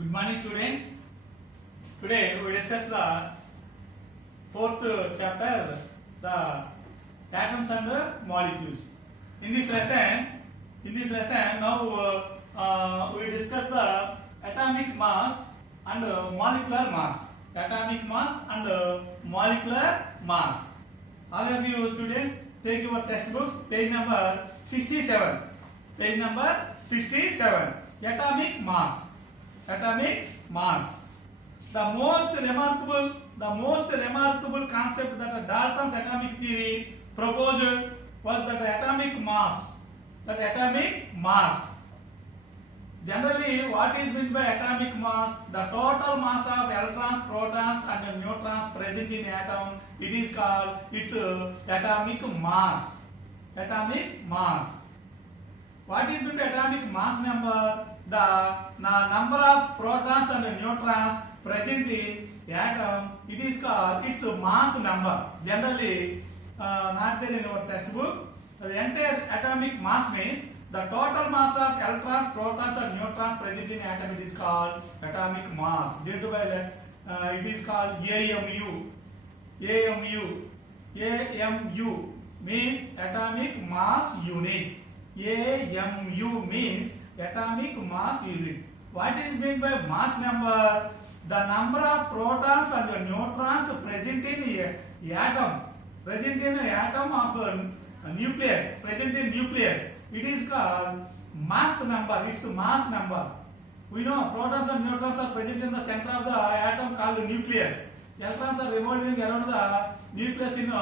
Good morning, students. Today we discuss the fourth chapter, the atoms and molecules. In this lesson, now we discuss the atomic mass and molecular mass. Atomic mass and molecular mass. All of you students, take your textbooks, page number 67. Page number 67. Atomic mass. Atomic mass. The most remarkable concept that Dalton's atomic theory proposed was that atomic mass. Generally, what is meant by atomic mass? The total mass of electrons, protons, and neutrons present in atom. It is called its atomic mass. Atomic mass. What is meant by atomic mass number? The number of protons and neutrons present in atom. It is called its mass number. Generally, not there in our textbook. The entire atomic mass means the total mass of electrons, protons, and neutrons present in atom. It is called atomic mass. Due to it is called AMU. AMU means atomic mass unit. AMU means atomic mass unit. What is meant by mass number? The number of protons and neutrons present in atom. Present in atom of nucleus. Present in nucleus. It is called mass number. It's mass number. We know protons and neutrons are present in the center of the atom called the nucleus. Electrons are revolving around the nucleus in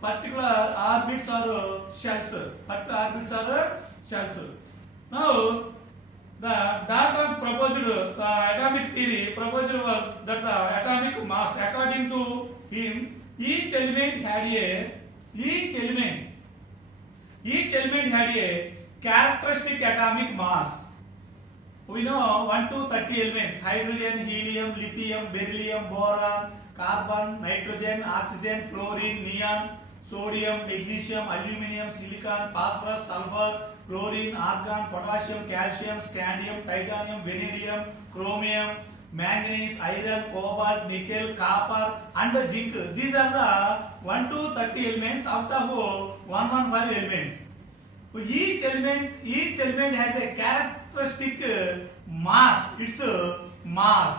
particular orbits or shells. Now, the Dalton's proposed atomic theory proposed was that the atomic mass, according to him, each element had a characteristic atomic mass. We know 1 to 30 elements: hydrogen, helium, lithium, beryllium, boron, carbon, nitrogen, oxygen, fluorine, neon, sodium, magnesium, aluminum, silicon, phosphorus, sulfur, chlorine, argon, potassium, calcium, scandium, titanium, vanadium, chromium, manganese, iron, cobalt, nickel, copper, and zinc. These are the 1 to 30 elements out of 115 elements. Each element has a characteristic mass. It's mass.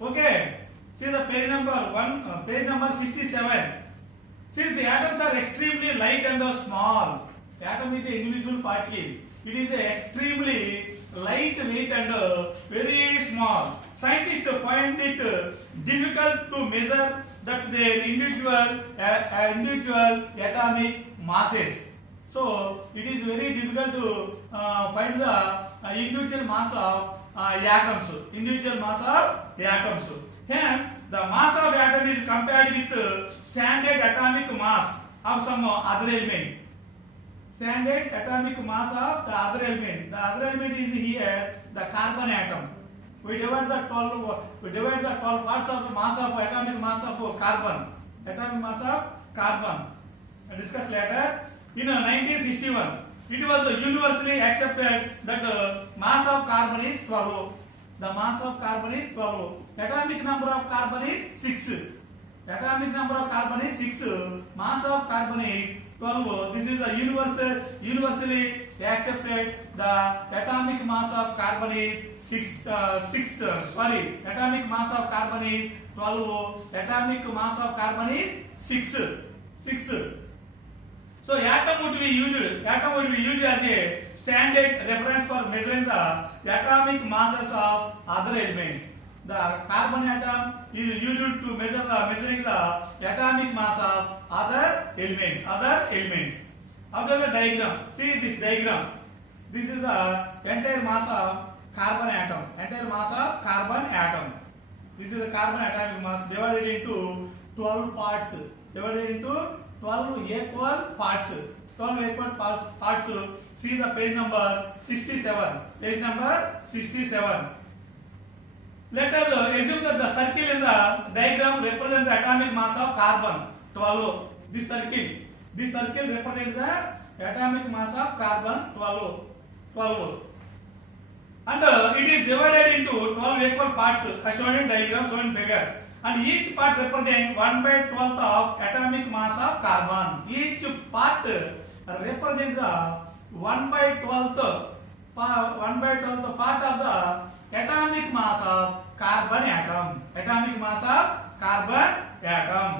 Okay. See the page number 67. Since the atoms are extremely light and small, the atom is an invisible particle. It is extremely lightweight and very small. Scientists find it difficult to measure that their individual atomic masses. So it is very difficult to find the individual mass of atoms. Hence, the mass of atom is compared with standard atomic mass of some other element. Standard atomic mass of the other element. The other element is here the carbon atom. We divide the 12 parts of the mass of atomic mass of carbon. Atomic mass of carbon. I discuss later. In 1961, it was universally accepted that mass of carbon is 12. The mass of carbon is 12. Atomic number of carbon is 6. Mass of carbon is 12. This is a universally accepted. The atomic mass of carbon is atomic mass of carbon is 12. Atomic mass of carbon is 6. So atom would be used as a standard reference for measuring the atomic masses of other elements. The carbon atom is used to measuring the atomic mass of other elements. Observe the diagram. See this diagram. This is the entire mass of carbon atom. This is the carbon atomic mass divided into 12 parts. 12 equal parts. See the page number 67. Let us assume that the circle in the diagram represents the atomic mass of carbon 12. This circle represents the atomic mass of carbon 12. And it is divided into 12 equal parts are shown in diagram, shown in figure, and each part represent 1/12 of atomic mass of carbon. Each part represents the 1/12 part of the atomic mass of carbon atom. Atomic mass of carbon atom.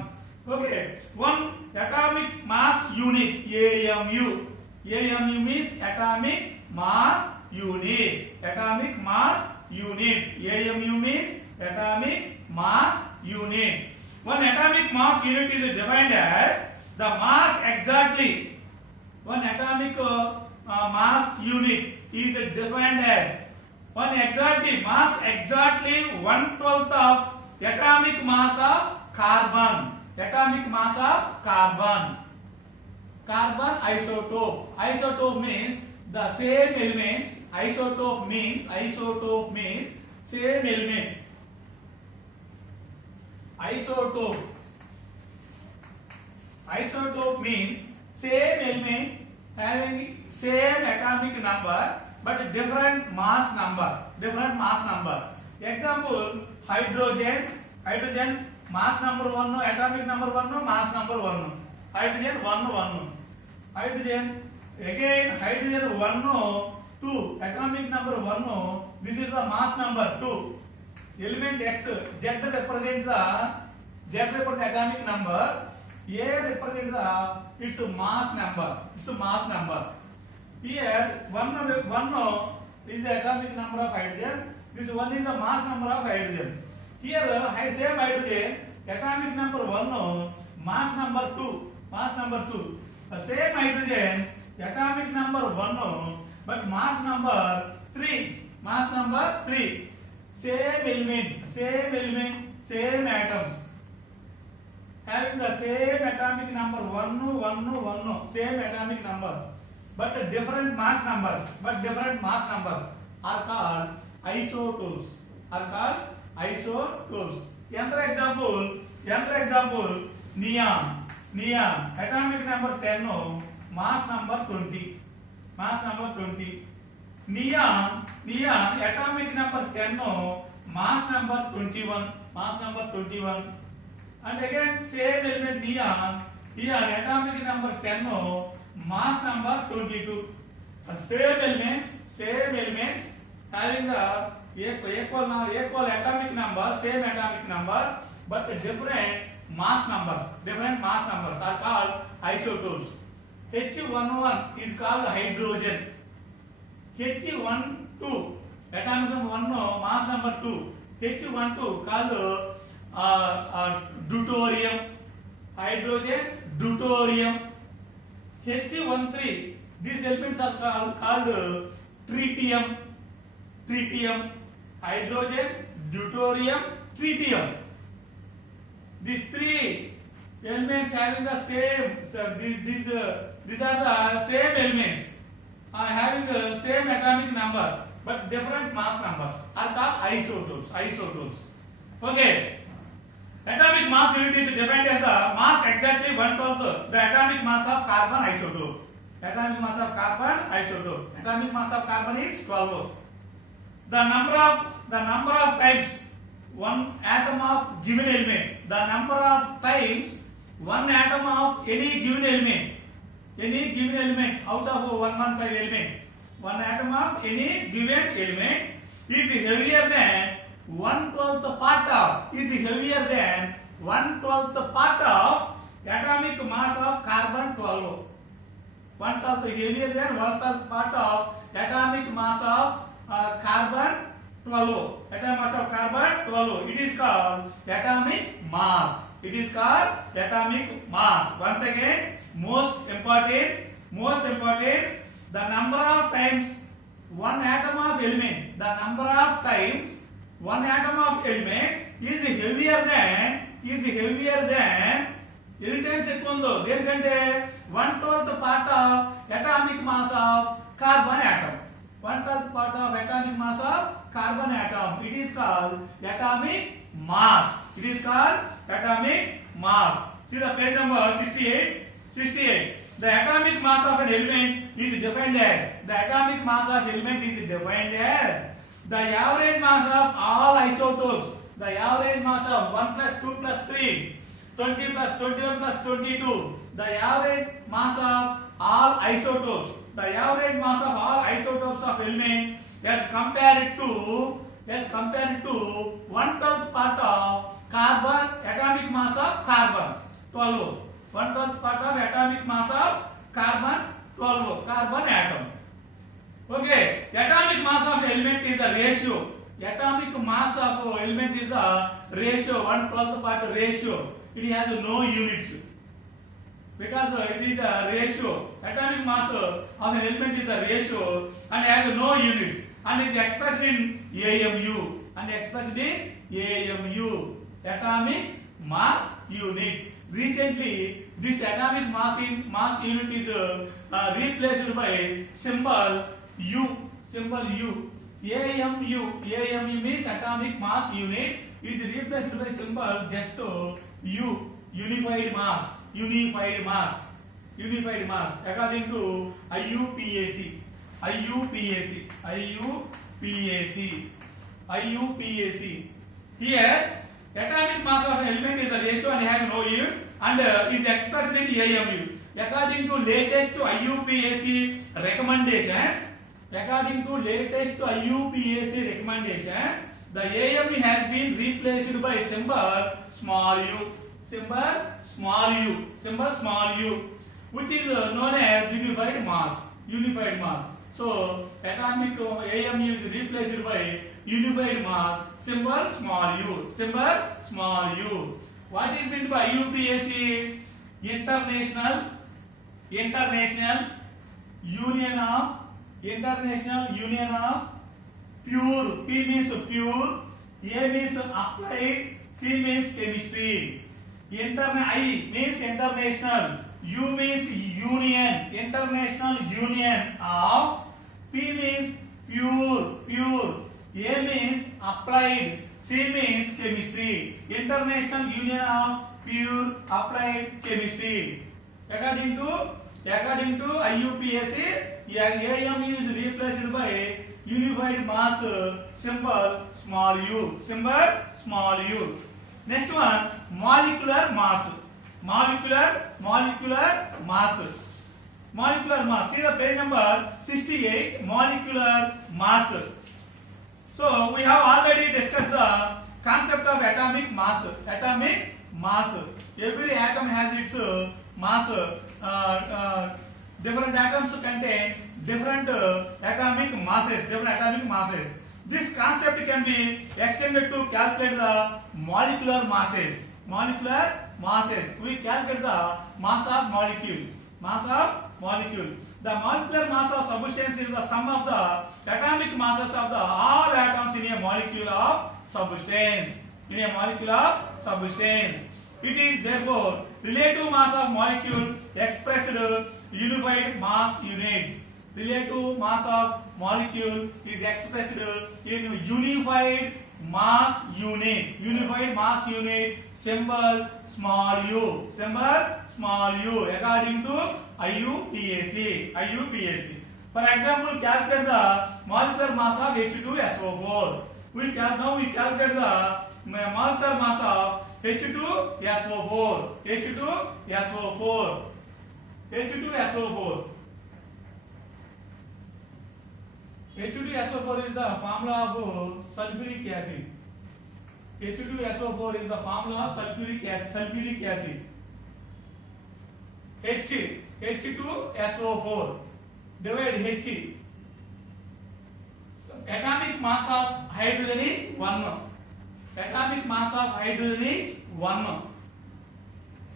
Okay, one atomic mass unit, AMU. AMU means atomic mass unit. Atomic mass unit. AMU means atomic mass unit. One atomic mass unit is defined as the mass exactly. One atomic mass unit is defined as mass exactly 1/12 of atomic mass of carbon. Atomic mass of carbon. Carbon isotope. Isotope means the same elements. Isotope means same element. Isotope means same elements having same atomic number but different mass number. Example, hydrogen mass number 1, atomic number 1, mass number 1. Hydrogen 1. Hydrogen again, hydrogen 1, 2, atomic number 1. This is the mass number 2. Element X, Z represents atomic number. A represents its mass number. Here 1 is the atomic number of hydrogen. This 1 is the mass number of hydrogen. Here same hydrogen, atomic number 1, mass number 2. The same hydrogen, atomic number 1, but mass number 3. Same element, same atoms. Having the same atomic number 1, same atomic number, but different mass numbers are called isotopes. Another example, neon. Atomic number 10, mass number 20. Neon, atomic number 10, mass number 21. And again same element neon, here atomic number 10, mass number 22. Same elements having the equal atomic number, same atomic number, but different mass numbers are called isotopes. H11 is called hydrogen. H12, atomic number 1, mass number 2. H12 called deuterium. Hydrogen, deuterium. H13, these elements are called tritium. Hydrogen, deuterium, tritium. These three elements having the same, these are the same elements having the same atomic number but different mass numbers are called isotopes. Okay. Atomic mass unit is defined as the mass exactly 1/12 the atomic mass of carbon isotope. Atomic mass of carbon is 12. The number of times one atom of given element. The number of times one atom of any given element out of 115 elements. One atom of any given element is heavier than 1/12 part of atomic mass of carbon 12. 1/12 heavier than 1/12 part of atomic mass of carbon 12. Atomic mass of carbon 12. It is called atomic mass. Once again, most important, the number of times one atom of element is heavier than ఎన్ని times ఎక్కువ ఉందో దేనికంటే 1/12 part of atomic mass of carbon atom. 1/12 part of atomic mass of carbon atom. It is called atomic mass. See the page number 68. The atomic mass of an element is defined as The average mass of all isotopes, the average mass of 1 plus 2 plus 3, 20 plus 21 plus 22, the average mass of all isotopes, the average mass of all isotopes of element as compared to 1/12 part of carbon, atomic mass of carbon 12, 1/12 part of atomic mass of carbon 12, carbon atom. Okay, atomic mass of element is a ratio. Atomic mass of element is a ratio, 1/12 part ratio. It has no units because it is a ratio. Atomic mass of an element is a ratio and has no units and is expressed in AMU atomic mass unit. Recently, this atomic mass unit is replaced by symbol U. AMU means atomic mass unit is replaced by symbol just U. Unified mass according to IUPAC. Here, atomic mass of an element is a ratio and has no units and is expressed in AMU. According to latest IUPAC recommendations, the AMU has been replaced by symbol small u, which is known as unified mass. So atomic AMU is replaced by unified mass, symbol small u. What is meant by IUPAC? International Union of Pure. P means pure, A means applied, C means chemistry. I means international, U means union, international union of, P means pure, A means applied, C means chemistry. International union of pure applied chemistry. According to IUPAC, AMU is replaced by unified mass, symbol small u. Next one, molecular mass. See the page number 68, molecular mass. So we have already discussed the concept of atomic mass. Every atom has its mass. Different atoms contain different atomic masses. This concept can be extended to calculate the molecular masses. We calculate the mass of molecule. The molecular mass of substance is the sum of the atomic masses of the all atoms in a molecule of substance. It is therefore relative mass of molecule expressed unified mass units. Relative mass of molecule is expressed in unified mass unit. Symbol small u. According to IUPAC. For example, calculate the molecular mass of H2SO4. We calculate the molecular mass of H2SO4. H2SO4 is the formula of sulfuric acid. H2SO4 is the formula of sulfuric acid. H2SO4 divide H. Atomic mass of hydrogen is 1.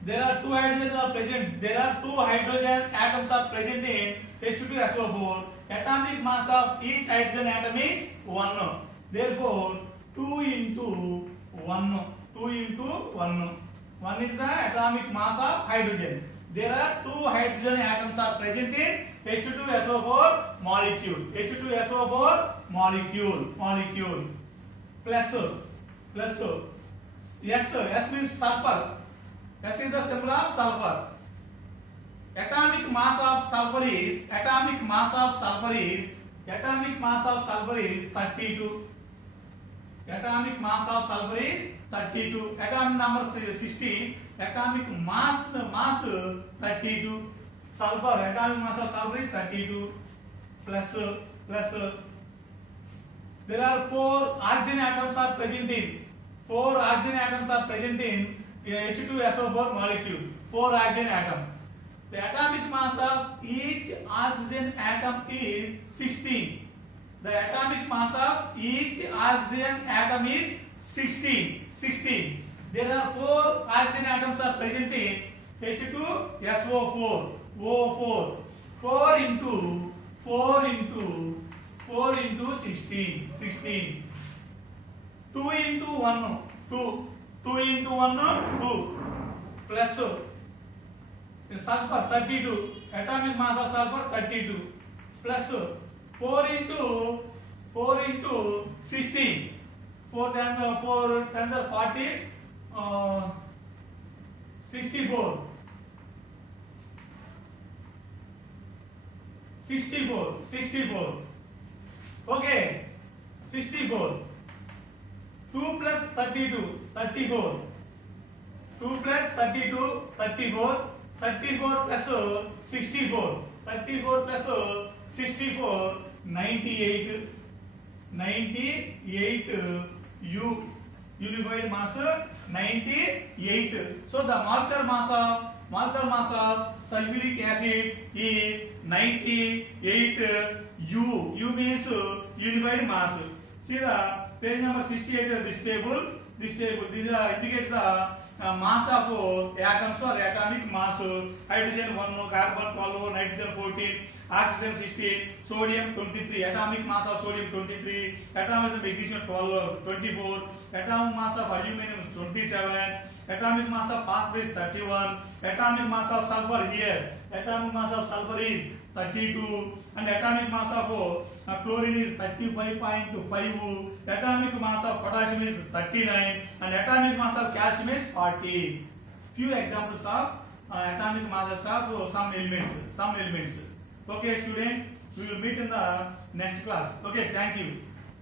There are two hydrogen atoms are present in H2SO4. Atomic mass of each hydrogen atom is 1. Therefore, 2 into 1. 1 is the atomic mass of hydrogen. There are two hydrogen atoms are present in H2SO4 molecule. Plus S means sulfur. S is the symbol of sulfur. Atomic mass of sulfur is Atomic mass of sulfur is 32. Atomic mass of sulfur is 32. Atomic number 16. Atomic mass 32. Sulfur, atomic mass of sulfur is 32. Plus. There are 4 oxygen atoms are present in. 4 oxygen atoms are present in H2SO4 molecule. 4 oxygen atoms. The atomic mass of each oxygen atom is 16. The atomic mass of each oxygen atom is 16. There are 4 oxygen atoms are present in H2SO4. O4. 4 into 16. 2 into 1. 2 into 1. 2. Plus sulfur 32. Atomic mass of sulfur 32. Plus 4 into 16. 4 times 40. 64. 64. Okay. 64. 2 plus 32. 34. 2 plus 32. 34. 34 plus 64. 34 plus 64. 98. 98 U. Unified mass 98. So the molecular mass of sulfuric acid is 98 U. U means unified mass. See the page number 68 of this table. This indicates the mass of atoms or atomic mass. Hydrogen 1, carbon 12, nitrogen 14, oxygen 16, sodium 23. Atomic mass of sodium 23. Atomic magnesium 24. Atomic mass of aluminum 27. Atomic mass of phosphorus 31. Atomic mass of sulfur here. Atomic mass of sulfur is 32, and atomic mass of chlorine is 35.5. Atomic mass of potassium is 39, and atomic mass of calcium is 40. Few examples of atomic masses of some elements. Okay, students, we will meet in the next class. Okay, thank you.